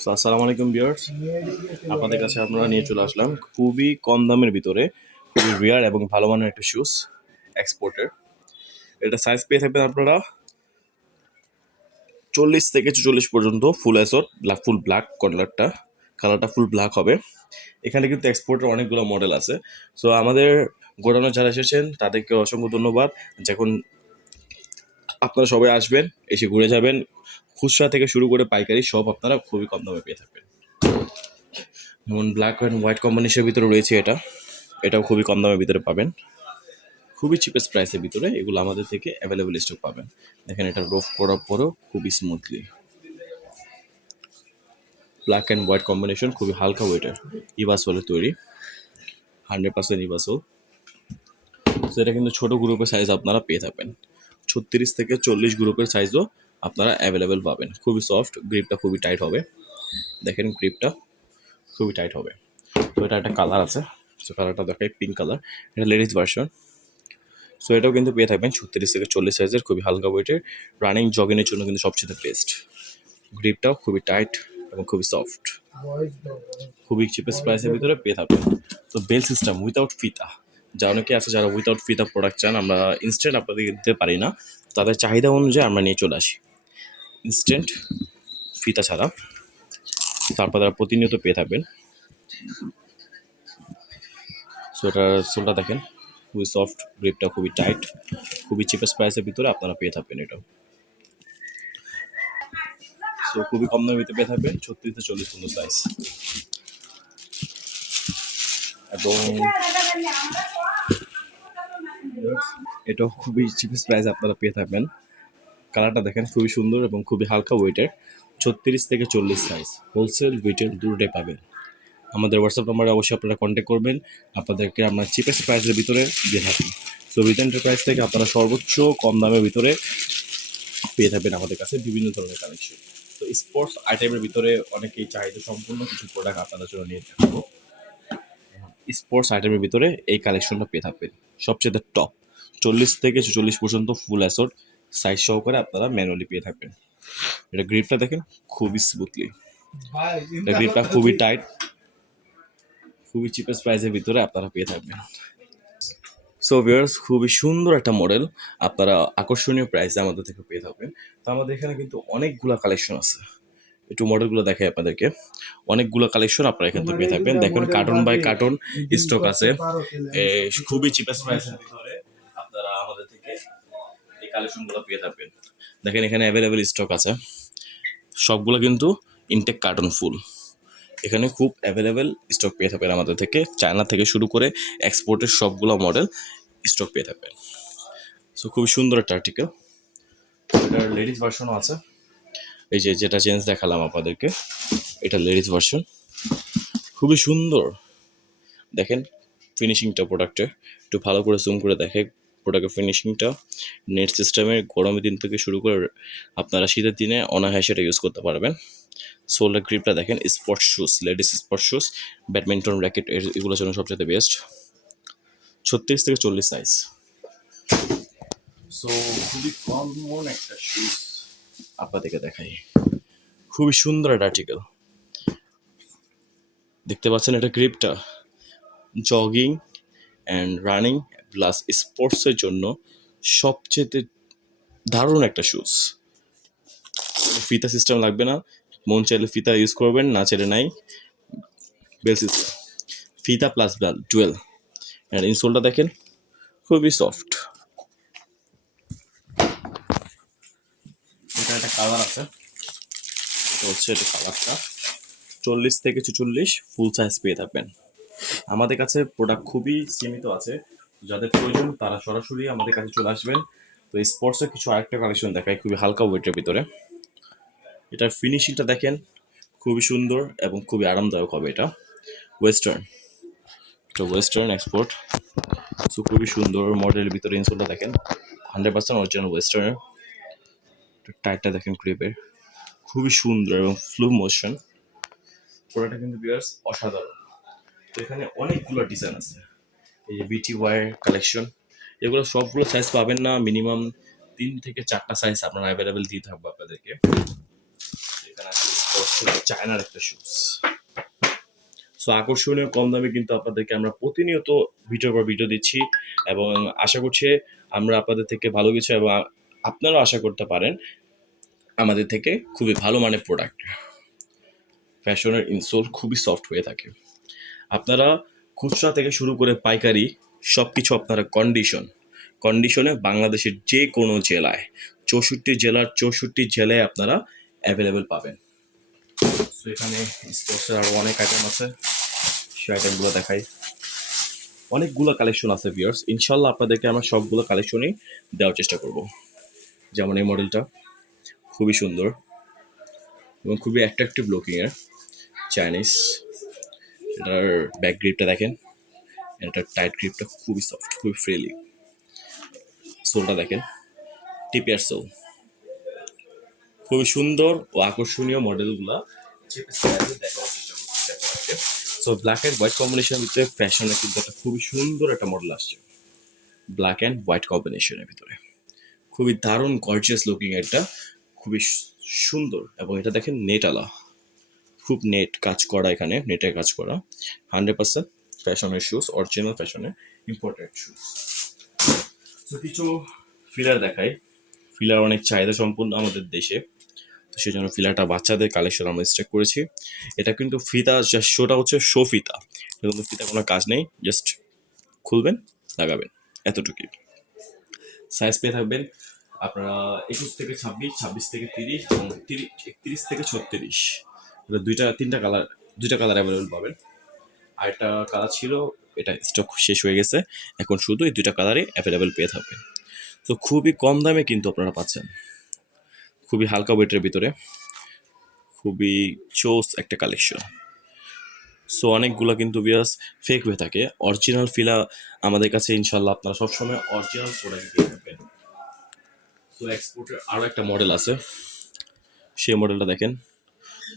আসসালামু আলাইকুম ভিউয়ার্স, আপনাদের কাছে আমরা নিয়ে চলে আসলাম খুবই কম দামের ভিতরে খুবই রেয়ার এবং ভালো মানের একটা শুজ এক্সপোর্টের। এটা সাইজ পেয়ে থাকবেন আপনারা 40 থেকে 44 পর্যন্ত। ফুল অ্যাসট ব্ল্যাক, ফুল ব্ল্যাক কালারটা ফুল ব্ল্যাক হবে। এখানে কিন্তু এক্সপোর্টের অনেকগুলো মডেল আছে। সো আমাদের গোডাউনে যারা এসেছেন তাদেরকে অসংখ্য ধন্যবাদ। যখন আপনারা সবাই আসবেন, এসে ঘুরে যাবেন, খুচরা থেকে শুরু করে পাইকারি সব আপনারা খুবই কম দামে পেয়ে থাকবেন। যেমন ব্ল্যাক অ্যান্ড হোয়াইট কম্বিনেশনের ভিতরে রয়েছে এটাও খুবই কম দামের ভিতরে পাবেন, খুবই চিপেস্ট প্রাইসের ভিতরে এগুলো আমাদের থেকে অ্যাভেলেবেল স্টক পাবেন। দেখেন এটা রোফ করার পরও খুবই smoothly black and white combination, খুবই হালকা ওয়েটের, ইভাসোলের তৈরি, 100% ইভাসোল। তো এটা কিন্তু ছোটো গ্রুপের সাইজ আপনারা পেয়ে থাকবেন, 36 থেকে 40 গ্রুপের সাইজও আপনারা অ্যাভেলেবেল পাবেন। খুবই সফট, গ্রিপটা খুবই টাইট হবে। দেখেন গ্রিপটা খুবই টাইট হবে। তো এটা একটা কালার আছে, সো কালারটা দেখাই, পিঙ্ক কালার, এটা লেডিস ভার্সন। সো এটাও কিন্তু পেয়ে থাকবেন 36 থেকে 40 সাইজের, খুবই হালকা ওয়েটের, রানিং জগিংয়ের জন্য কিন্তু সবচেয়ে বেস্ট। গ্রিপটাও খুবই টাইট এবং খুবই সফট, খুবই চিপেস্ট প্রাইসের ভিতরে পেয়ে থাকবেন। তো বেল সিস্টেম উইথাউট ফিতা, যা অনেকে আছে যারা উইথাউট ফিতা প্রোডাক্ট চান, আমরা ইনস্ট্যান্ট আপনাদেরকে দিতে পারি না, তাদের চাহিদা অনুযায়ী আমরা নিয়ে চলে আসি ইনস্ট্যান্ট ফিতা ছাড়া। তারপর তারা প্রতিনিয়ত পেয়ে থাকবেন। সো এটার সোলটা দেখেন খুবই সফট, গ্রিপটা খুবই টাইট, খুবই চিপেস্ট প্রাইসের ভিতরে আপনারা পেয়ে থাকবেন এটা। সো খুবই কম দামের ভিতরে পেয়ে থাকবেন, 36 থেকে 40 পর্যন্ত সাইজ। এবং এটাও খুবই চিপেস্ট প্রাইস আপনারা পেয়ে থাকবেন। কালারটা দেখেন খুবই সুন্দর এবং খুবই হালকা ওয়েটের, 36 থেকে 40 সাইজ, হোলসেল রিটেল দুটোটাই পাবেন। আমাদের হোয়াটসঅ্যাপ নাম্বারে অবশ্যই আপনারা কন্ট্যাক্ট করবেন, আপনাদেরকে আমরা চিপেস্ট প্রাইসের ভিতরে দিয়ে থাকি। সো রিটেল প্রাইস থেকে আপনারা সর্বোচ্চ কম দামের ভিতরে পেয়ে থাকবেন আমাদের কাছে বিভিন্ন ধরনের কালেকশন। তো স্পোর্টস আইটেমের ভিতরে অনেকেই চাহিদা সম্পূর্ণ কিছু প্রোডাক্ট আপনাদের জন্য নিয়ে থাকবো। স্পোর্টস আইটেমের ভিতরে এই কালেকশনটা পেয়ে থাকবেন সবচেয়ে টপ, 40 থেকে 44 পর্যন্ত ফুল অ্যাসট সাইজ সহকারে আপনারা ম্যানুয়ালি পেয়ে থাকবেন। এটা গ্রিপটা দেখেন খুবই স্মুথলি, এটা গ্রিপটা খুবই টাইট, খুবই চিপেস্ট প্রাইসের ভিতরে আপনারা পেয়ে থাকবেন। সো ভিউয়ার্স, খুবই সুন্দর একটা মডেল আপনারা আকর্ষণীয় প্রাইসে আমাদের থেকে পেয়ে থাকবেন। তো আমাদের এখানে কিন্তু অনেকগুলো কালেকশন আছে, একটু মডেলগুলো দেখাই আপনাদেরকে। অনেকগুলো কালেকশন আপনারা এখান থেকে পেয়ে থাকবেন। দেখুন কার্টুন বাই কার্টুন স্টক আছে, খুবই চিপেস্ট প্রাইসের ভিতরে আপনারা আমাদের থেকে এই কালেকশনগুলো পেয়ে থাকবেন। দেখেন এখানে অ্যাভেলেবেল স্টক আছে, সবগুলো কিন্তু ইনটেক কার্টুন ফুল। এখানে খুব অ্যাভেলেবেল স্টক পেয়ে থাকবেন আমাদের থেকে, চায়না থেকে শুরু করে এক্সপোর্টের সবগুলো মডেল স্টক পেয়ে থাকবেন। সো খুবই সুন্দর একটা আর্টিকেল। এটার লেডিস ভার্সনও আছে, এই যে যেটা চেঞ্জ দেখালাম আপনাদেরকে, এটা লেডিস ভার্সন, খুবই সুন্দর। দেখেন ফিনিশিংটা প্রোডাক্টের, একটু ভালো করে জুম করে দেখে প্রোডাক্টের ফিনিশিংটা। নেট সিস্টেমে গরমের দিন থেকে শুরু করে আপনারা শীতের দিনে অনায়াসে এটা ইউজ করতে পারবেন। সোলার গ্রিপটা দেখেন, sports shoes, ladies sports shoes, badminton racket এগুলোর জন্য সবচেয়ে বেস্ট, 36 থেকে 40 সাইজ। সো খুবই কমন একটা শুজ আপনাদেরকে দেখাই, খুবই সুন্দর একটা আর্টিকেল। দেখতে পাচ্ছেন এটা গ্রিপটা জগিং অ্যান্ড রানিং প্লাস স্পোর্টসের জন্য সবচেয়ে দারুণ একটা শুজ। ফিতা সিস্টেম লাগবে না, মন চাইলে ফিতা ইউজ করবেন, না চাইলে নাই। বেল সিস্টেম, ফিতা প্লাস বেল ডুয়েল। অ্যান্ড ইনসোলটা দেখেন খুবই সফট। এটা একটা কালার আছে, তো হচ্ছে এটা কালারটা 40 থেকে 44 ফুল সাইজ পেয়ে থাকবেন। আমাদের কাছে প্রোডাক্ট খুবই সীমিত আছে, যাদের প্রয়োজন তারা সরাসরি আমাদের কাছে চলে আসবেন। তো স্পোর্টসের কিছু আরেকটা কালেকশন দেখায়, খুবই হালকা ওয়েটের ভিতরে। এটার ফিনিশিংটা দেখেন খুবই সুন্দর এবং খুবই আরামদায়ক হবে। এটা ওয়েস্টার্ন, এটা ওয়েস্টার্ন এক্সপোর্ট। সো খুবই সুন্দর মডেলের ভিতরে ইনসোলটা দেখেন 100% অরিজিনাল ওয়েস্টার্নের। টায়ারটা দেখেন ক্রিপের, খুবই সুন্দর এবং ফ্লু মোশন। প্রোডাক্টটা কিন্তু বিয়ার্স অসাধারণ। তো এখানে অনেকগুলো ডিজাইন আছে, এই যে বিটি ওয়ার কালেকশন, এগুলো সবগুলো সাইজ পাবেন না, মিনিমাম 3 থেকে 4টা সাইজ আপনার অ্যাভেলেবেল দিয়ে থাকবো আপনাদেরকে। এখানে আছে চায়নার একটা শুজ। সো আকর্ষণীয় কম দামে কিন্তু আপনাদেরকে আমরা প্রতিনিয়ত ভিডিওর পর ভিডিও দিচ্ছি এবং আশা করছি আমরা আপনাদের থেকে ভালো কিছু এবং আপনারাও আশা করতে পারেন আমাদের থেকে খুবই ভালো মানের প্রোডাক্ট। ফ্যাশনের ইনসোল খুবই সফট হয়ে থাকে। আপনারা খুচরা থেকে শুরু করে পাইকারি সব কিছু আপনারা কন্ডিশনে বাংলাদেশের যে কোনো জেলায় 64 জেলায় আপনারা অ্যাভেলেবেল পাবেন। তো এখানে স্পোর্টসের আরও অনেক আইটেম আছে, সেই আইটেমগুলো দেখাই। অনেকগুলো কালেকশন আছে ভিউয়ার্স, ইনশাল্লাহ আপনাদেরকে আমরা সবগুলো কালেকশনই দেওয়ার চেষ্টা করব। যেমন এই মডেলটা খুবই সুন্দর এবং খুবই অ্যাট্রাকটিভ লুকিংয়ের চাইনিজ। এটার ব্যাক গ্রিপটা দেখেন, এটার টাইট গ্রিপটা খুবই সফট, খুবই ফ্রিলি। সোলটা দেখেন, টিপিয়ার সোল, খুবই সুন্দর ও আকর্ষণীয় মডেলগুলা দেখানোর চেষ্টা করতে। সো ব্ল্যাক অ্যান্ড হোয়াইট কম্বিনেশনের ভিতরে ফ্যাশনের কিন্তু একটা খুবই সুন্দর একটা মডেল আসছে, ব্ল্যাক অ্যান্ড হোয়াইট কম্বিনেশনের ভিতরে খুবই দারুণ গর্জিয়াস লুকিং। এটা খুবই সুন্দর এবং এটা দেখেন নেটওয়ালা, খুব নেট কাজ করা, এখানে নেটের কাজ করা, 100% ফ্যাশনের শুজ, অরিজিনাল ফ্যাশনের ইম্পোর্টেড শুজ। তো কিছু ফিলার দেখাই। ফিলার অনেক চাহিদা সম্পূর্ণ আমাদের দেশে, তো সেই জন্য ফিলারটা বাচ্চাদের কালেকশন আমরা স্টক করেছি। এটা কিন্তু ফিতা, জাস্ট শোটা হচ্ছে শো ফিতা, এটা কিন্তু ফিতা কোনো কাজ নেই, জাস্ট খুলবেন লাগাবেন এতটুকুই। সাইজ পেয়ে থাকবেন আপনারা 21 থেকে 26, 26 থেকে 30 এবং 31 থেকে 36। এটা দুইটা কালার অ্যাভেলেবল পাবেন। আর একটা কালার ছিল, এটা স্টক শেষ হয়ে গেছে, এখন শুধু এই দুইটা কালারই অ্যাভেলেবল পেয়ে থাকবেন। তো খুবই কম দামে কিন্তু আপনারা পাচ্ছেন, খুবই হালকা ওয়েটের ভিতরে, খুবই চোস একটা কালেকশন। সো অনেকগুলো কিন্তু বিয়াস ফেক হয়ে থাকে, অরিজিনাল ফিলা আমাদের কাছে ইনশাল্লাহ আপনারা সবসময় অরিজিনাল প্রোডাক্ট পেয়ে থাকবেন। সো এক্সপোর্টের আরও একটা মডেল আছে, সেই মডেলটা দেখেন,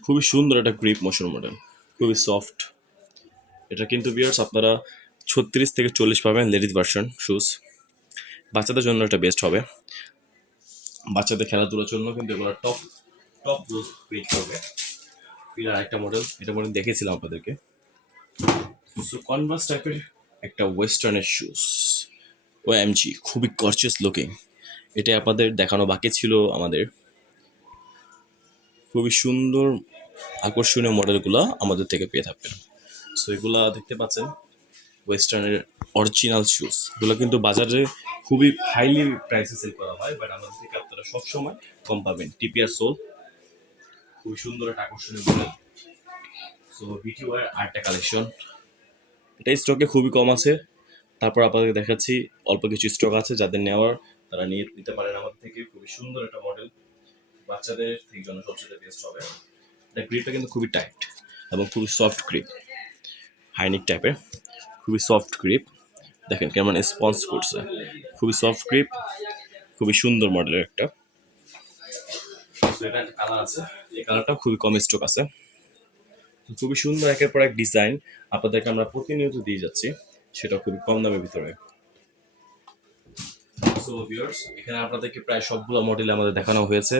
খুবই সুন্দর একটা গ্রিপ মোশন মডেল, খুবই সফট। এটা কিন্তু বিয়ার্স আপনারা 36 থেকে 40 পাবেন, লেডিস ভার্সন শুজ। বাচ্চাদের জন্য এটা বেস্ট হবে, বাচ্চাদের খেলাধুলার জন্য কিন্তু এগুলো টপ প্রিন্ট করবে। ফিলার একটা মডেল, এটা মডেল দেখেছিলাম আপনাদেরকে। সো কনভার্স টাইপের একটা ওয়েস্টার্নের শুজ, OMG, খুবই গর্জিয়াস লুকিং। এটা আপনাদের দেখানো বাকি ছিল আমাদের। খুবই সুন্দর আকর্ষণীয় মডেলগুলো আমাদের থেকে পেয়ে থাকবেন। সো এগুলা দেখতে পাচ্ছেন ওয়েস্টার্নের অরিজিনাল শুজ, এগুলো কিন্তু বাজারে খুবই হাইলি প্রাইসে সেল করা হয়, বাট আমাদের থেকে আপনারা সবসময় কম পাবেন। টিপিআর সোল, খুবই সুন্দর একটা আকর্ষণীয় মডেল। সো বিটি ওয়ার আরেকটা কালেকশন, এটা স্টকে খুবই কম আছে, তারপর আপনাদের দেখাচ্ছি অল্প কিছু স্টক আছে, যাদের নেওয়ার তারা নিতে পারেন আমাদের থেকে। খুবই সুন্দর একটা মডেল, বাচ্চাদের থেকে জন্য সবচেয়ে বেস্ট হবে। এটা গ্রিপটা কিন্তু খুবই টাইট এবং খুবই সফট গ্রিপ, হাইনিক টাইপের, খুবই সফট গ্রিপ। দেখেন কেমন স্পঞ্জ করছে, খুবই সফট গ্রিপ, খুবই সুন্দর মডেলের একটা। এটা একটা কালার আছে, এই কালারটা খুবই কম স্টক আছে। খুবই সুন্দর একের পর এক ডিজাইন আপনাদেরকে আমরা প্রতিনিয়ত দিয়ে যাচ্ছি, সেটা খুবই কম দামের ভিতরে। সো ভিউয়ার্স, এখানে আপনাদেরকে প্রায় সবগুলো মডেল আমাদের দেখানো হয়েছে,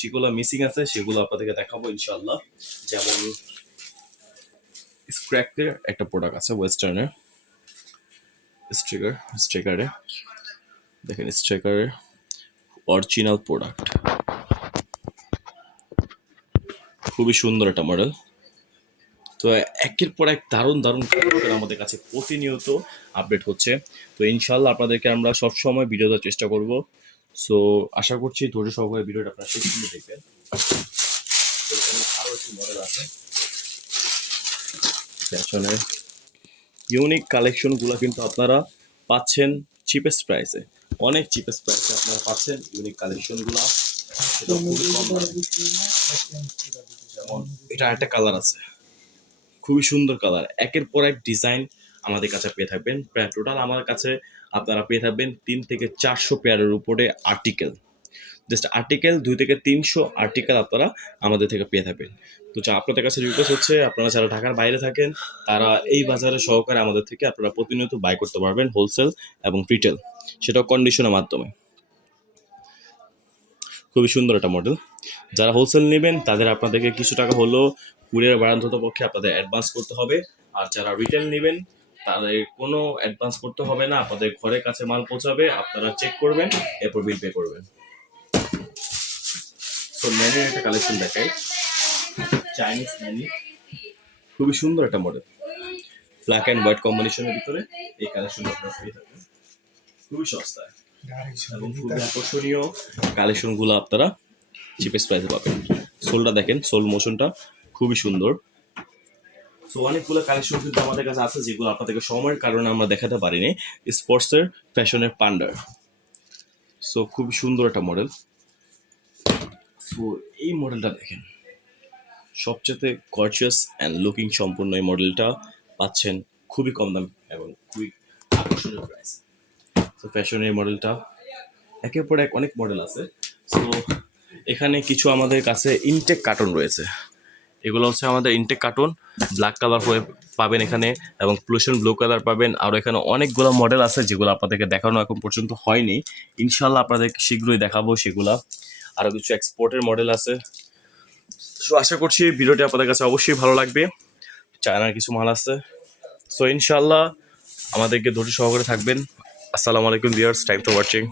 যেগুলো মিসিং আছে সেগুলো আপনাদেরকে দেখাবো ইনশাআল্লাহ। যেমন স্ক্র্যাকের একটা প্রোডাক্ট আছে ওয়েস্টার্নের, স্ট্রাইকারে দেখেন, স্ট্রাইকারের অরিজিনাল প্রোডাক্ট, খুবই সুন্দর একটা মডেল। তো একের পর এক দারুণ কালেকশন আমাদের কাছে প্রতিনিয়ত আপডেট হচ্ছে, তো ইনশাল্লাহ আপনাদেরকে আমরা সবসময় ভিডিও দেওয়ার চেষ্টা করব। সো আশা করছি ধৈর্য সহকারে ভিডিওটা আপনারা শেষ পর্যন্ত দেখবেন। তো এখানে আরও একটি মডেল আছে ফ্যাশনের ইউনিক কালেকশনগুলো কিন্তু আপনারা পাচ্ছেন চিপেস্ট প্রাইসে, অনেক চিপেস্ট প্রাইসে আপনারা পাচ্ছেন ইউনিক কালেকশনগুলো, সেটা খুবই কম দামে। যেমন এটা একটা কালার আছে, খুবই সুন্দর কালার, একের পর এক ডিজাইন আমাদের কাছে পেয়ে থাকবেন। প্রায় টোটাল আমার কাছে আপনারা পেয়ে থাকবেন 3 থেকে 400 পেয়ারের উপরে আর্টিকেল, জাস্ট আর্টিকেল 2 থেকে 300 আর্টিকেল আপনারা আমাদের থেকে পেয়ে থাকবেন। তো যা আপনাদের কাছে রিকোয়েস্ট হচ্ছে, আপনারা যারা ঢাকার বাইরে থাকেন তারা এই বাজারে সহকারে আমাদের থেকে আপনারা প্রতিনিয়ত বাই করতে পারবেন, হোলসেল এবং রিটেল, সেটাও কন্ডিশনের মাধ্যমে। খুবই সুন্দর একটা মডেল। যারা হোলসেল নেবেন তাদের আপনাদেরকে কিছু টাকা হলেও কুরিয়ার বারান্তত পক্ষে আপনাদের অ্যাডভান্স করতে হবে। আর যারা রিটেল নেবেন তাদের কোনো অ্যাডভান্স করতে হবে না, আপনাদের ঘরের কাছে মাল পৌঁছাবে, আপনারা চেক করবেন, এরপর বিল পে করবেন। সো ম্যানির একটা কালেকশন দেখাই, চাইনিজ ম্যানি, খুবই সুন্দর একটা মডেল, ব্ল্যাক অ্যান্ড হোয়াইট কম্বিনেশনের ভিতরে এই কালেকশনটা আপনারা পেয়ে থাকবেন খুবই সস্তায় এবং খুবই আকর্ষণীয় কালেকশনগুলো আপনারা চিপেস্ট প্রাইসে পাবেন। সোলটা দেখেন, সোল মোশনটা খুবই সুন্দর। সো অনেকগুলো কালেকশন কিন্তু আমাদের কাছে আছে যেগুলো আপনাদেরকে সময়ের কারণে আমরা দেখাতে পারিনি। স্পোর্টসের ফ্যাশনের পান্ডার, সো খুবই সুন্দর একটা মডেল। সো এই মডেলটা দেখেন, সবচেয়ে গর্জিয়াস অ্যান্ড লুকিং সম্পূর্ণ এই মডেলটা পাচ্ছেন খুবই কম দাম এবং খুবই আকর্ষণীয় প্রাইস। তো ফ্যাশনের মডেলটা একের পর এক অনেক মডেল আছে। সো এখানে কিছু আমাদের কাছে ইনটেক কার্টন রয়েছে, এগুলো হচ্ছে আমাদের ইনটেক কার্টন, ব্ল্যাক কালার হয়ে পাবেন এখানে এবং প্লুশন ব্লু কালার পাবেন। আর এখানে অনেকগুলো মডেল আছে যেগুলো আপনাদেরকে দেখানো এখন পর্যন্ত হয়নি, ইনশাল্লাহ আপনাদেরকে শীঘ্রই দেখাবো সেগুলা। আরও কিছু এক্সপোর্টের মডেল আছে। সো আশা করছি ভিডিওটি আপনাদের কাছে অবশ্যই ভালো লাগবে। চায়নার কিছু মাল আছে। সো ইনশাল্লাহ আমাদেরকে ধৈর্য সহকারে থাকবেন। আসসালামু আলাইকুম ভিউয়ার্স, টাইম ফর ওয়াচিং।